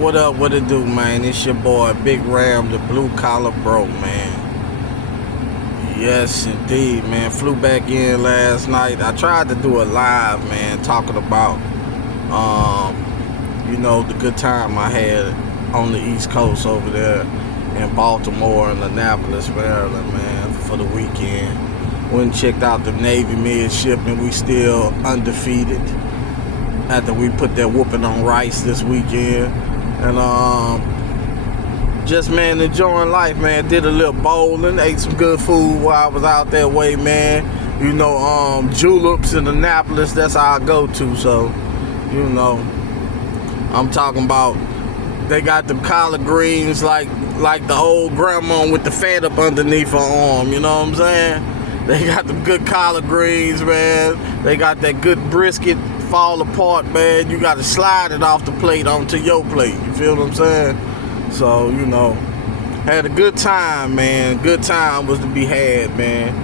What up, what it do, man? It's your boy, Big Ram, the blue collar bro, man. Yes, indeed, man. Flew back in last night. I tried to do a live, man, talking about, the good time I had on the East Coast over there in Baltimore and Annapolis, Maryland, man, for the weekend. Went and checked out the Navy midshipmen. We still undefeated after we put that whooping on Rice this weekend. And just, man, enjoying life, man. Did a little bowling, ate some good food while I was out that way, man. Juleps in Annapolis, that's how I go to. So, I'm talking about, they got them collard greens like the old grandma with the fat up underneath her arm, you know what I'm saying? They got them good collard greens, man. They got that good brisket fall apart, man. You got to slide it off the plate onto your plate. You feel what I'm saying? So, had a good time, man. Good time was to be had, man.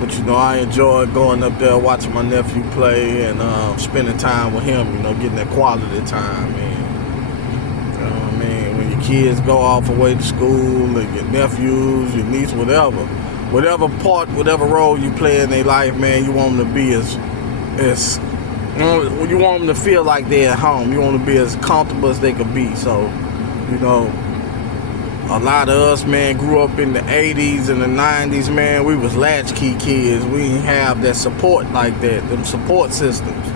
But, I enjoyed going up there, watching my nephew play and spending time with him, getting that quality time, man. You know what I mean? When your kids go off away to school and your nephews, your niece, whatever part, whatever role you play in their life, man, you want them to be as you want them to feel like they're at home. You want to be as comfortable as they could be. So, a lot of us, man, grew up in the 80s and the 90s, man. We was latchkey kids. We didn't have that support like that, them support systems.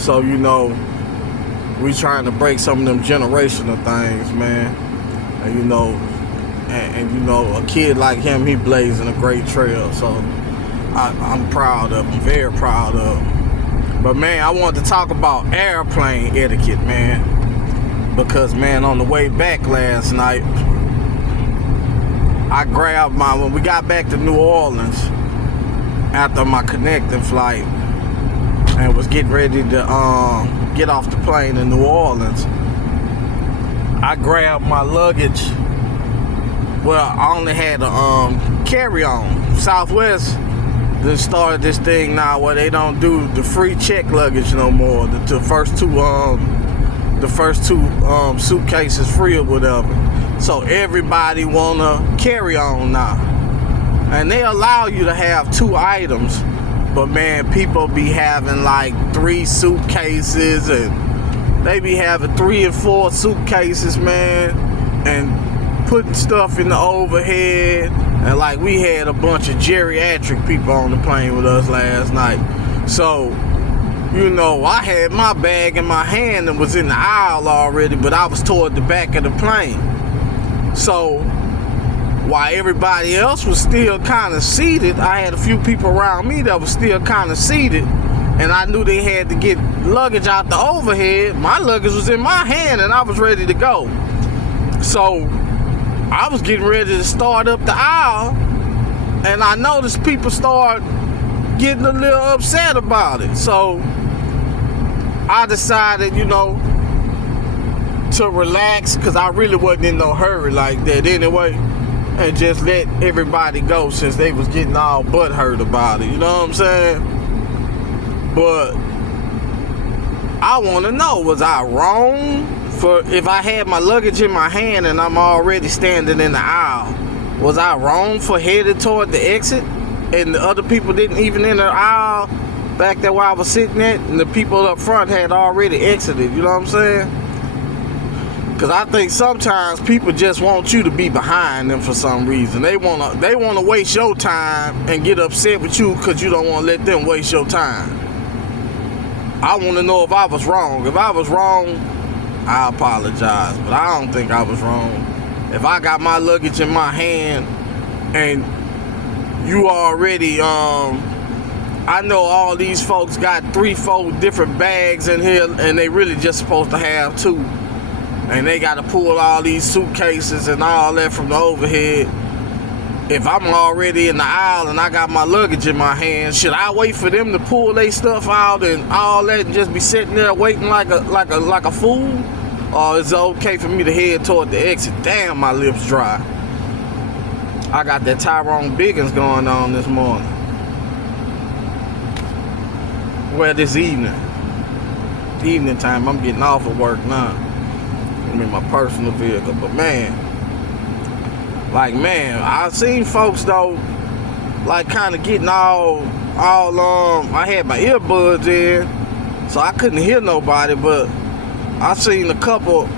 So, we trying to break some of them generational things, man. And a kid like him, he blazing a great trail. So, I'm proud of him, very proud of him. But, man, I wanted to talk about airplane etiquette, man. Because, man, on the way back last night, I grabbed when we got back to New Orleans after my connecting flight and was getting ready to get off the plane in New Orleans, I grabbed my luggage. Well, I only had a carry-on. Southwest they started this thing now where they don't do the free check luggage no more. The first two suitcases free or whatever. So everybody wanna carry on now, and they allow you to have 2 items. But man, people be having like 3 suitcases, and they be having 3 and 4 suitcases, man, and putting stuff in the overhead. And like we had a bunch of geriatric people on the plane with us last night. So, I had my bag in my hand and was in the aisle already, but I was toward the back of the plane. So, while everybody else was still kind of seated, I had a few people around me that was still kind of seated, and I knew they had to get luggage out the overhead. My luggage was in my hand, and I was ready to go. So, I was getting ready to start up the aisle, and I noticed people start getting a little upset about it. So I decided, to relax, because I really wasn't in no hurry like that anyway, and just let everybody go since they was getting all butthurt about it. You know what I'm saying? But I want to know, was I wrong? If I had my luggage in my hand and I'm already standing in the aisle, was I wrong for headed toward the exit? And the other people didn't even enter the aisle back there where I was sitting at, and the people up front had already exited, you know what I'm saying? Because I think sometimes people just want you to be behind them for some reason. They wanna waste your time and get upset with you because you don't want to let them waste your time. I want to know if I was wrong. If I was wrong, I apologize, but I don't think I was wrong. If I got my luggage in my hand and you already, I know all these folks got 3-4 different bags in here, and they really just supposed to have 2. And they got to pull all these suitcases and all that from the overhead. If I'm already in the aisle and I got my luggage in my hand, should I wait for them to pull their stuff out and all that and just be sitting there waiting like a fool? Or is it okay for me to head toward the exit? Damn, my lips dry. I got that Tyrone Biggins going on this morning. Well, this evening time, I'm getting off of work now. I mean, my personal vehicle. But man, like, man, I seen folks though, like, kind of getting all I had my earbuds in, so I couldn't hear nobody, but I seen a couple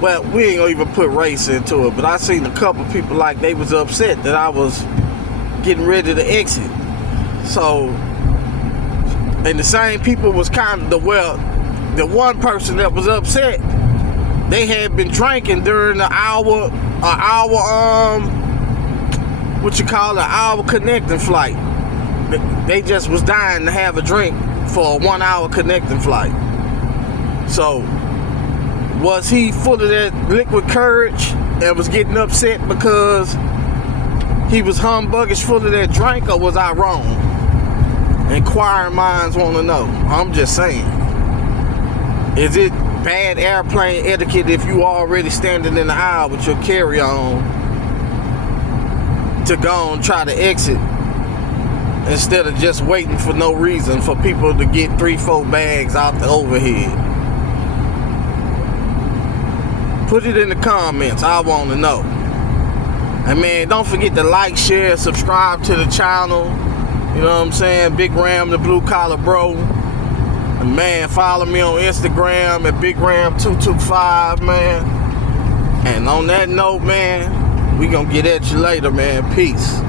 well, we ain't gonna even put race into it, but I seen a couple people like they was upset that I was getting ready to exit. So, and the same people was kind of the one person that was upset, they had been drinking during the hour connecting flight. They just was dying to have a drink for a 1 hour connecting flight. So, was he full of that liquid courage and was getting upset because he was humbuggish full of that drink, or was I wrong? Inquiring minds want to know. I'm just saying. Is it bad airplane etiquette if you already standing in the aisle with your carry-on to go and try to exit instead of just waiting for no reason for people to get 3-4 bags out the overhead? Put it in the comments. I want to know. And man, don't forget to like, share, subscribe to the channel. You know what I'm saying? Big Ram, the blue collar bro. And man, follow me on Instagram at Big Ram 225, man. And on that note, man, we gonna get at you later, man. Peace.